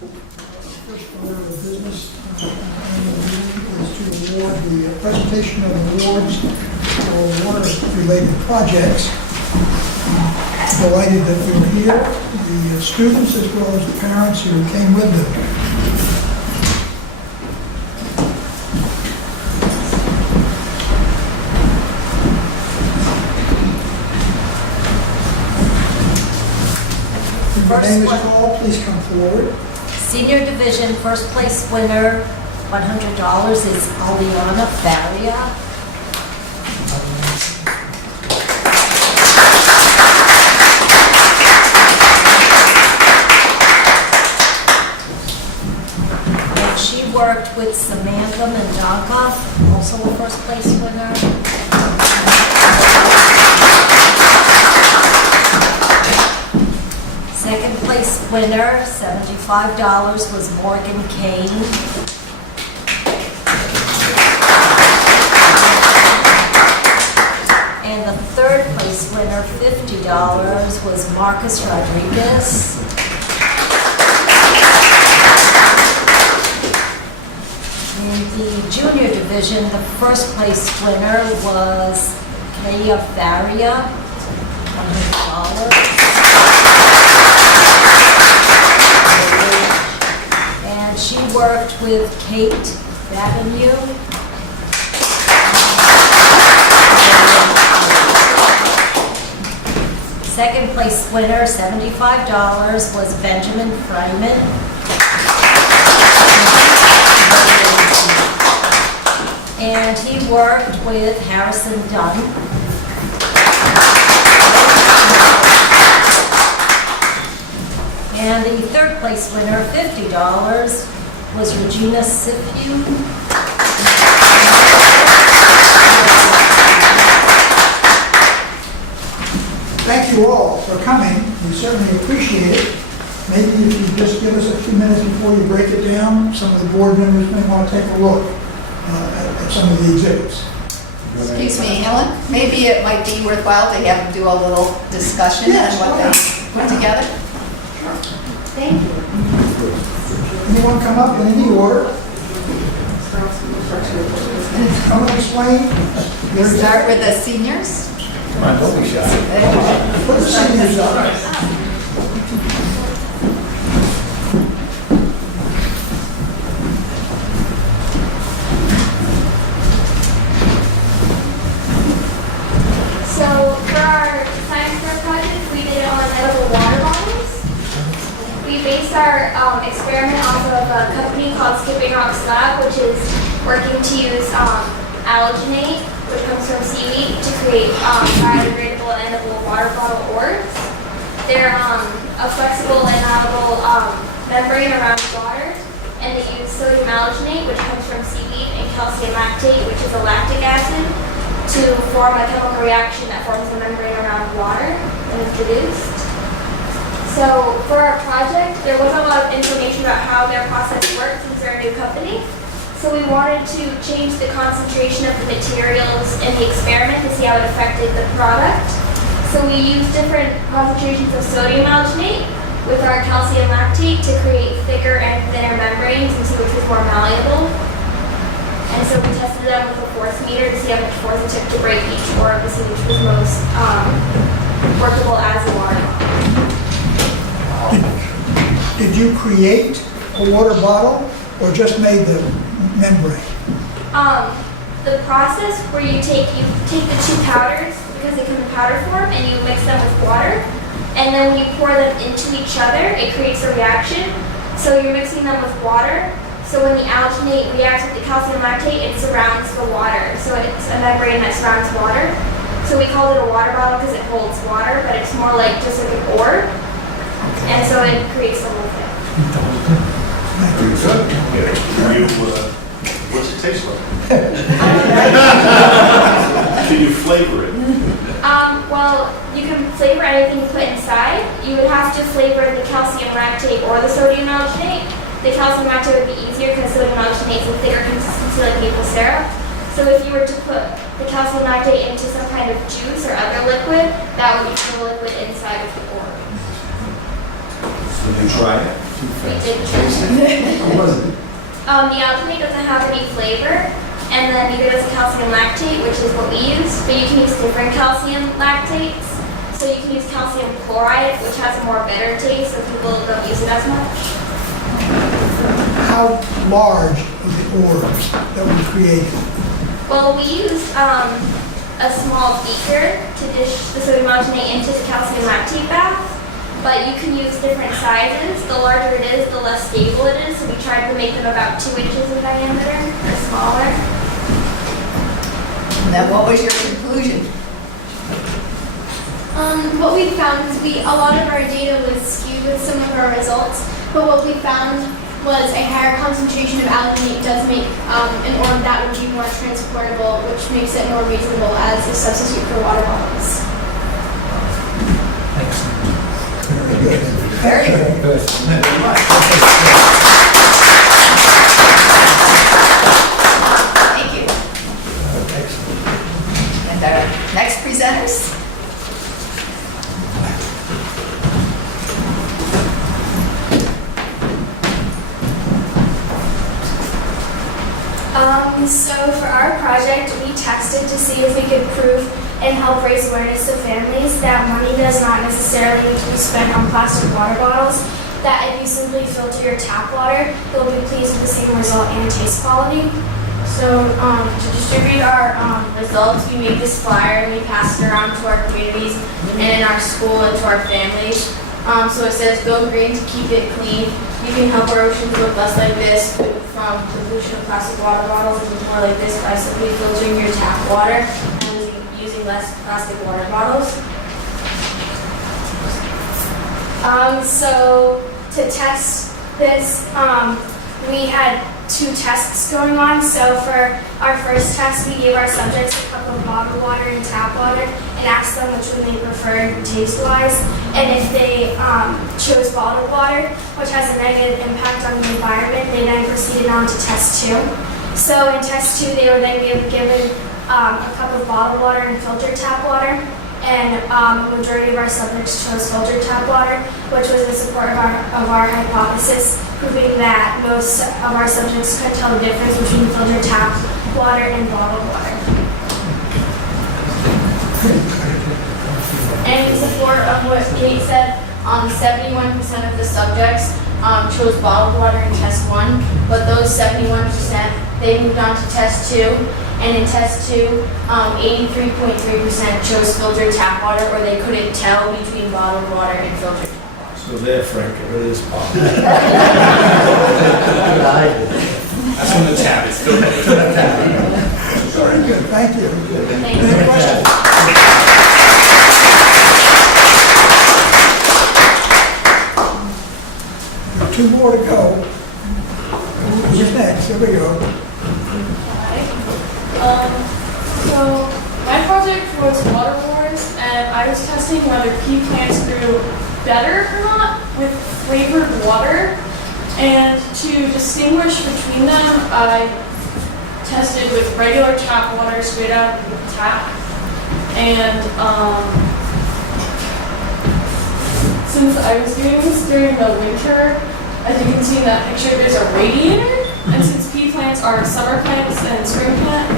First order of business is to award the presentation of awards for water-related projects. Delighted that we were here, the students as well as the parents who came with them. If your name is called, please come forward. Senior Division first place winner, $100 is Aliana Faria. And she worked with Samantha Mendonca, also a first place winner. Second place winner, $75, was Morgan Kane. And the third place winner, $50, was Marcus Rodriguez. In the junior division, the first place winner was Kaya Faria, $100. And she worked with Kate Avenue. Second place winner, $75, was Benjamin Freiman. And he worked with Harrison Dunn. And the third place winner, $50, was Regina Sifu. Thank you all for coming. We certainly appreciate it. Maybe if you just give us a few minutes before you break it down, some of the board members may want to take a look at some of the exhibits. Excuse me, Helen, maybe it might be worthwhile to have them do a little discussion on what they put together. Thank you. Anyone come up in any order? Come and explain. We'll start with the seniors. Come on, don't be shy. Put the seniors up. So for our science fair project, we did it on edible water bottles. We based our experiment off of a company called Skipping Rocks Lab, which is working to use alginate, which comes from seaweed, to create biodegradable and edible water bottle orbs. They're a flexible and malleable membrane around water, and they use sodium alginate, which comes from seaweed, and calcium lactate, which is a lactic acid, to form a chemical reaction that forms a membrane around water and is produced. So for our project, there wasn't a lot of information about how their process works since they're a new company. So we wanted to change the concentration of the materials in the experiment to see how it affected the product. So we used different concentrations of sodium alginate with our calcium lactate to create thicker and thinner membranes and see which was more malleable. And so we tested them with a force meter to see how much force it took to break each orb to see which was most workable as a water bottle. Did you create a water bottle or just made the membrane? The process where you take the two powders, because they come in powder form, and you mix them with water, and then when you pour them into each other, it creates a reaction. So you're mixing them with water. So when the alginate reacts with the calcium lactate, it surrounds the water. So it's a membrane that surrounds water. So we call it a water bottle because it holds water, but it's more like just like an orb. And so it creates the whole thing. Pretty good. What's it taste like? Can you flavor it? Well, you can flavor anything you put inside. You would have to flavor the calcium lactate or the sodium alginate. The calcium lactate would be easier because sodium alginate is a thicker consistency like maple syrup. So if you were to put the calcium lactate into some kind of juice or other liquid, that would be the liquid inside of the orb. So you try it? We did kitchen. The alternate doesn't have any flavor, and then neither does calcium lactate, which is what we use. But you can use different calcium lactates. So you can use calcium chloride, which has a more bitter taste, so people don't use it as much. How large are the orbs that we created? Well, we used a small beaker to dish the sodium alginate into the calcium lactate bath. But you can use different sizes. The larger it is, the less stable it is. So we tried to make them about 2 inches in diameter or smaller. And then what was your conclusion? What we found is a lot of our data was skewed with some of our results, but what we found was a higher concentration of alginate does make an orb that would be more transportable, which makes it more reasonable as a substitute for water bottles. Very good. Very good. Thank you. And our next presenters? So for our project, we tested to see if we could prove and help raise awareness to families that money does not necessarily need to be spent on plastic water bottles, that if you simply filter your tap water, you'll be pleased with the same result and taste quality. So to distribute our results, we made this flyer and we passed it around to our communities and in our school and to our families. So it says, "Go green to keep it clean. You can help our oceans look less like this from the pollution of plastic water bottles and more like this by simply filtering your tap water and using less plastic water bottles." So to test this, we had 2 tests going on. So for our first test, we gave our subjects a cup of bottled water and tap water and asked them which one they preferred taste-wise. And if they chose bottled water, which has a negative impact on the environment, they then proceeded on to test 2. So in test 2, they were then given a cup of bottled water and filtered tap water. And the majority of our subjects chose filtered tap water, which was in support of our hypothesis, proving that most of our subjects could tell the difference between filtered tap water and bottled water. And in support of what Kate said, 71% of the subjects chose bottled water in test 1, but those 71%, they moved on to test 2. And in test 2, 83.3% chose filtered tap water, or they couldn't tell between bottled water and filtered tap water. So there, Frank, get rid of this bottle. That's from the tap, it's still. Very good, thank you. Thank Any you. questions? There are 2 more to go. Who's next? Here we go. So my project was water wars, and I was testing whether pea plants grew better or not with flavored water. And to distinguish between them, I tested with regular tap water straight out of the tap. And since I was doing this during the winter, as you can see in that picture, there's a radiator. And since pea plants are summer plants and spring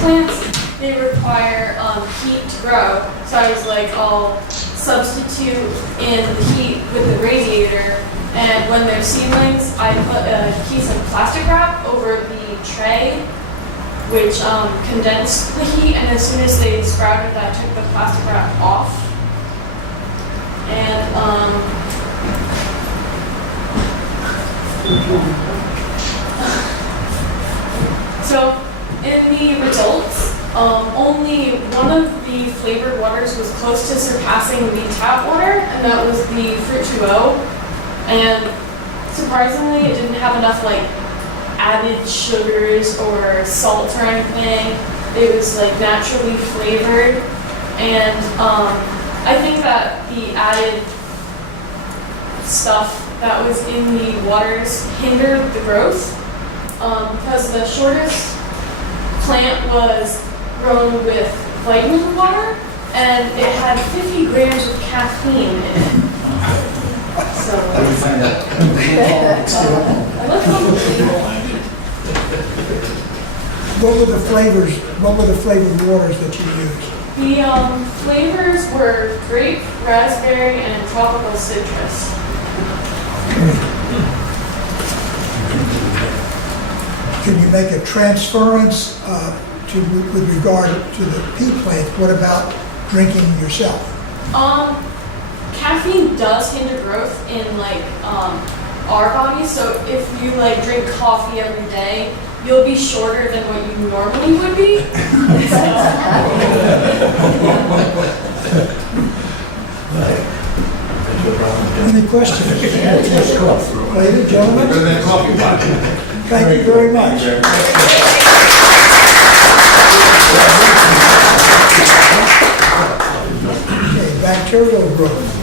plants, they require heat to grow. So I was like, I'll substitute in the heat with the radiator. And when they're seedlings, I put a piece of plastic wrap over the tray, which condensed the heat. And as soon as they sprouted, I took the plastic wrap off. And so in the results, only one of the flavored waters was close to surpassing the tap water, and that was the Fruit 2O. And surprisingly, it didn't have enough like added sugars or salt or anything. It was like naturally flavored, and I think that the added stuff that was in the waters hindered the growth because the shortest plant was grown with vitamin water, and it had 50 grams of caffeine in it. So So How do we find out? I looked on the label. What were the flavored waters that you used? The flavors were grape, raspberry, and tropical citrus. Can you make a transference with regard to the pea plant? What about drinking yourself? Caffeine does hinder growth in like our bodies. So if you like drink coffee every day, you'll be shorter than what you normally would be. Any questions? Ladies, gentlemen, Better than a coffee pot. thank you very much. Okay, bacterial growth.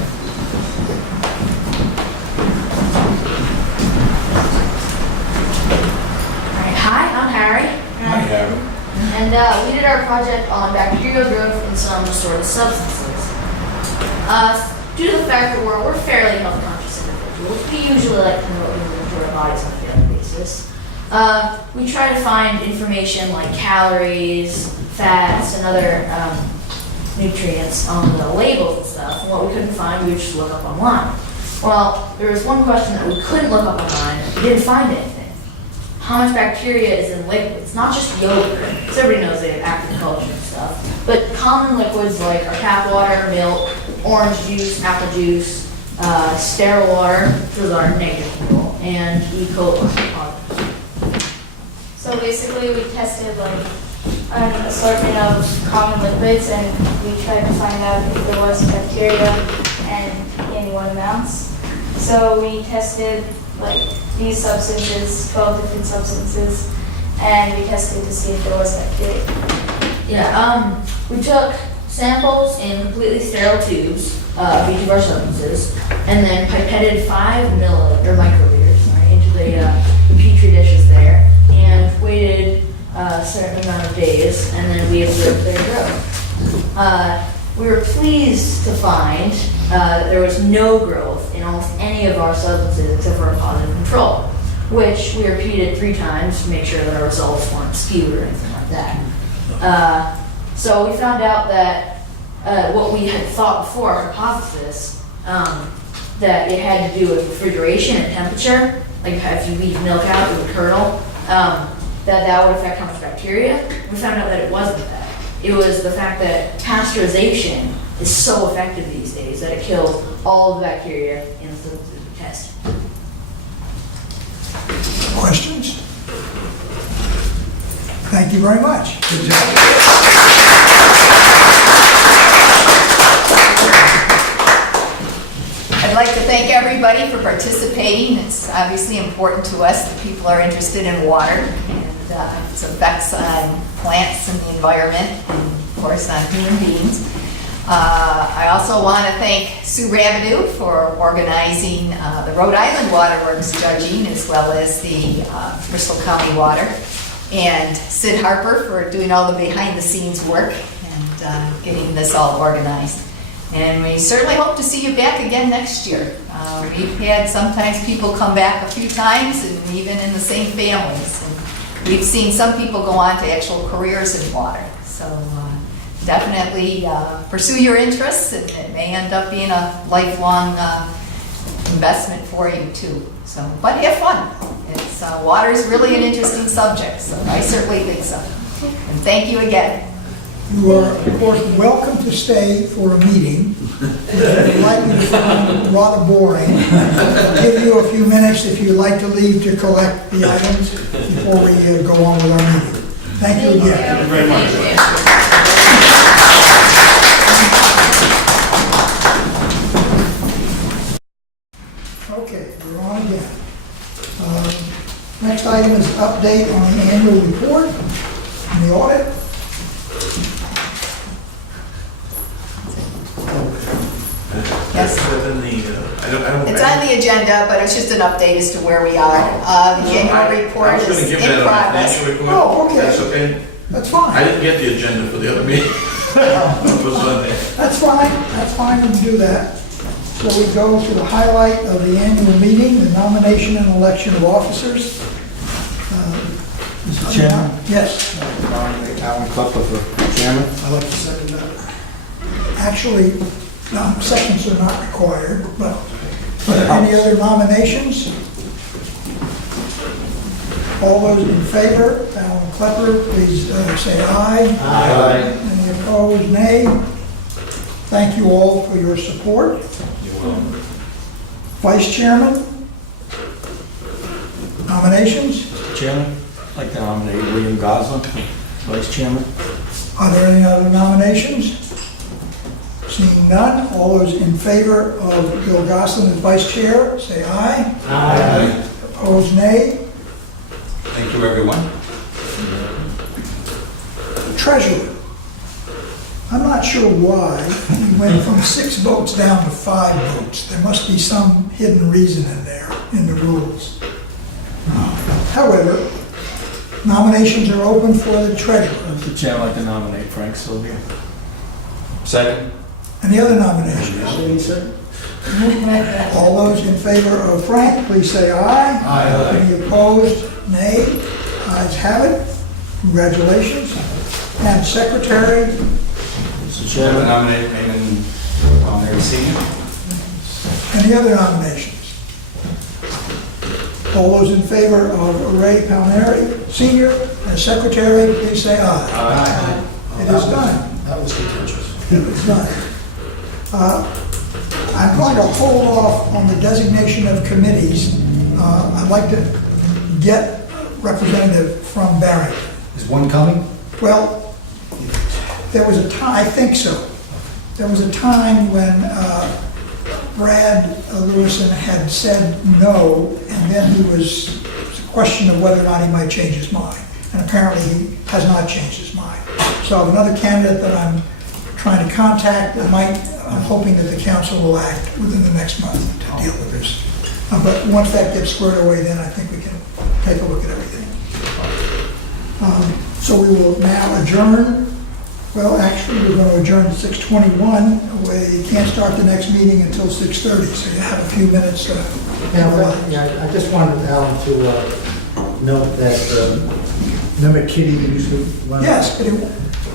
Hi, I'm Harry. I have. And we did our project on bacterial growth in some sort of substances. Due to the fact that we're fairly health conscious individuals, we usually like to know what we do to our bodies on a daily basis. We try to find information like calories, fats, and other nutrients on the labels and stuff. And what we couldn't find, we would just look up online. Well, there was one question that we couldn't look up online. We didn't find anything. How much bacteria is in liquids? Not just yogurt, because everybody knows they have active culture and stuff, but common liquids like our tap water, milk, orange juice, apple juice, sterile water, those are negative people, and E. coli. So basically, we tested like an assortment of common liquids, and we tried to find out if there was bacteria and in what amounts. So we tested like these substances, 12 different substances, and we tested to see if there was bacteria. Yeah, we took samples in completely sterile tubes of each of our substances, and then pipetted 5 microliters right, into the petri dishes there, and waited a certain amount of days, and then we observed their growth. We were pleased to find that there was no growth in almost any of our substances except for a positive control, which we repeated 3 times to make sure that our results weren't skewed or anything like that. So we found out that what we had thought before, our hypothesis, that it had to do with refrigeration and temperature, like if you leave milk out, it would curdle, that would affect how much bacteria. We found out that it wasn't that. It was the fact that pasteurization is so effective these days that it kills all of the bacteria in the substances we test. Questions? Thank you very much. Good job. I'd like to thank everybody for participating. It's obviously important to us that people are interested in water and its effects on plants and the environment, and of course on human beings. I also want to thank Sue Rabideau for organizing the Rhode Island Waterworks judging, as well as the Bristol County Water, and Sid Harper for doing all the behind-the-scenes work and getting this all organized. And we certainly hope to see you back again next year. We've had sometimes people come back a few times, and even in the same families. And we've seen some people go on to actual careers in water. So definitely pursue your interests, and it may end up being a lifelong investment for you too. So, but have fun. It's water is really an interesting subject, so I certainly think so. And thank you again. You are, of course, welcome to stay for a meeting. It's likely to find rather boring. I'll give you a few minutes if you'd like to leave to collect the items before we go on with our meeting. Thank you again. Thank you very much. Okay, we're on again. Next item is update on the annual report and the audit. Yes. It's on the agenda, but it's just an update as to where we are. The annual report I was going is to give in that progress. annual report. Oh, okay. That's okay. That's I fine. didn't get the agenda for the other meeting. It was Sunday. That's fine. That's fine, we can do that. So we go to the highlight of the annual meeting, the nomination and election of officers. Mr. Chairman? Yes. Nominate Alan Klepper for chairman. I'd like to second that. Actually, no, seconds are not required, but are there any other nominations? All those in favor, Alan Klepper, please say aye. Aye. Any opposed, nay? Thank you all for your support. Vice Chairman? Nominations? Mr. Chairman, I'd like to nominate William Goslin for vice chairman. Are there any other nominations? Seeing none, all those in favor of Bill Goslin as vice chair, say aye. Aye. Opposed, nay? Thank you, everyone. Treasurer. I'm not sure why we went from 6 votes down to 5 votes. There must be some hidden reason in there, in the rules. However, nominations are open for the treasurer. Mr. Chairman, I'd like to nominate Frank Sylvia. Second? Any other nominations? All those in favor of Frank, please say aye. Aye. Any opposed? Nay. Ayes have it. Congratulations. And secretary, Mr. Chairman, Chairman, nominate Raymond Palmieri Senior. any other nominations? All those in favor of Ray Palmieri, Senior, as secretary, please say aye. Aye. It is done. That was contentious. It is done. I'm going to hold off on the designation of committees. I'd like to get representative from Barrington. Is one coming? Well, there was a time, I think so. There was a time when Brad Lewison had said no, and then it was a question of whether or not he might change his mind. And apparently he has not changed his mind. So I have another candidate that I'm trying to contact. I'm hoping that the council will act within the next month to deal with this. But once that gets squared away, then I think we can take a look at everything. So we will now adjourn. Well, actually, we're going to adjourn at 6:21. You can't start the next meeting until 6:30, so you have a few minutes. Yeah, I just wanted Alan to note that, remember Kitty used to run? Yes, but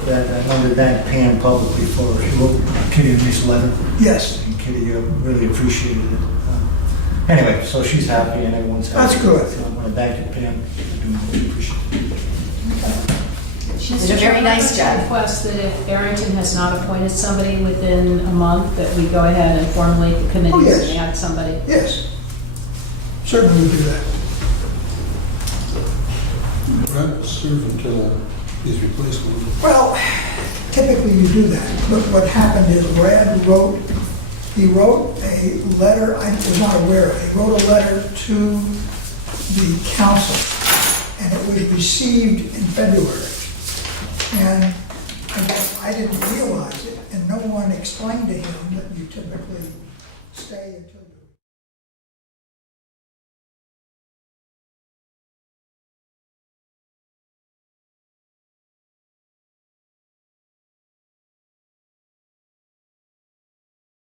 That I wanted to thank Pam publicly for, she wrote Kitty a nice letter, yes, and Kitty really appreciated it. Anyway, so she's happy and everyone's happy. That's good. So I want to thank you, Pam, for doing what you appreciate. Did a very nice job. Request that if Barrington has not appointed somebody within a month, that we go ahead and formulate the committees yes. and add somebody. yes. Certainly we do that. Brad will serve until his replacement. Well, typically you do that, but what happened is Brad wrote a letter, I was not aware of it, he wrote a letter to the council, and it was received in February. And I guess I didn't realize it, and no one explained to him that you typically stay until